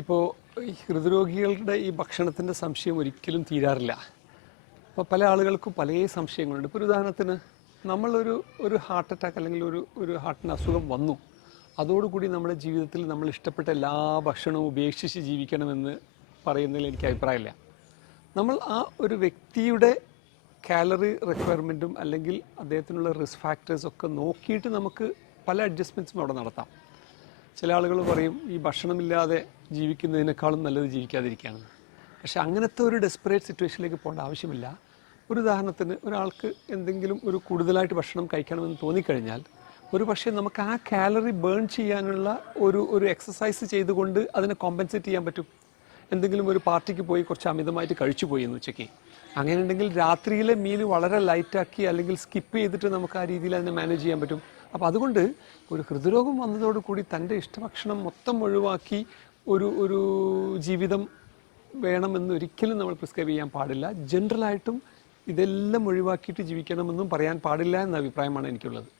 ഇപ്പോൾ ഈ ഹൃദ്രോഗികളുടെ ഈ ഭക്ഷണത്തിൻ്റെ സംശയം ഒരിക്കലും തീരാറില്ല. അപ്പോൾ പല ആളുകൾക്കും പല സംശയങ്ങളുണ്ട്. ഇപ്പോൾ ഒരു ഉദാഹരണത്തിന് നമ്മളൊരു ഒരു ഹാർട്ട് അറ്റാക്ക് അല്ലെങ്കിൽ ഒരു ഹാർട്ടിന് അസുഖം വന്നു, അതോടുകൂടി നമ്മുടെ ജീവിതത്തിൽ നമ്മൾ ഇഷ്ടപ്പെട്ട എല്ലാ ഭക്ഷണവും ഉപേക്ഷിച്ച് ജീവിക്കണമെന്ന് പറയുന്നതിൽ എനിക്ക് അഭിപ്രായമില്ല. നമ്മൾ ആ ഒരു വ്യക്തിയുടെ കാലറി റിക്വയർമെൻറ്റും അല്ലെങ്കിൽ അദ്ദേഹത്തിനുള്ള റിസ്ക് ഫാക്ടേഴ്സൊക്കെ നോക്കിയിട്ട് നമുക്ക് പല അഡ്ജസ്റ്റ്മെൻറ്റ്സും അവിടെ നടത്താം. ചില ആളുകൾ പറയും ഈ ഭക്ഷണമില്ലാതെ ജീവിക്കുന്നതിനേക്കാളും നല്ലത് ജീവിക്കാതിരിക്കുകയാണ്. പക്ഷേ അങ്ങനത്തെ ഒരു ഡെസ്പറേറ്റ് സിറ്റുവേഷനിലേക്ക് പോകേണ്ട ആവശ്യമില്ല. ഒരു ഉദാഹരണത്തിന് ഒരാൾക്ക് എന്തെങ്കിലും ഒരു കൂടുതലായിട്ട് ഭക്ഷണം കഴിക്കണമെന്ന് തോന്നിക്കഴിഞ്ഞാൽ ഒരു പക്ഷേ നമുക്ക് ആ കാലറി ബേൺ ചെയ്യാനുള്ള ഒരു എക്സസൈസ് ചെയ്തുകൊണ്ട് അതിനെ കോമ്പൻസേറ്റ് ചെയ്യാൻ പറ്റും. എന്തെങ്കിലും ഒരു പാർട്ടിക്ക് പോയി കുറച്ച് അമിതമായിട്ട് കഴിച്ചു പോയി എന്ന് ഉച്ചയ്ക്ക്, അങ്ങനെ ഉണ്ടെങ്കിൽ രാത്രിയിലെ മീൽ വളരെ ലൈറ്റാക്കി അല്ലെങ്കിൽ സ്കിപ്പ് ചെയ്തിട്ട് നമുക്ക് ആ രീതിയിൽ അതിനെ മാനേജ് ചെയ്യാൻ പറ്റും. അപ്പോൾ അതുകൊണ്ട് ഒരു ഹൃദ്രോഗം വന്നതോടുകൂടി തൻ്റെ ഇഷ്ടഭക്ഷണം മൊത്തം ഒഴിവാക്കി ഒരു ജീവിതം വേണമെന്ന് ഒരിക്കലും നമ്മൾ പ്രിസ്ക്രൈബ് ചെയ്യാൻ പാടില്ല. ജനറലായിട്ടും ഇതെല്ലാം ഒഴിവാക്കിയിട്ട് ജീവിക്കണമെന്നും പറയാൻ പാടില്ല എന്ന അഭിപ്രായമാണ് എനിക്കുള്ളത്.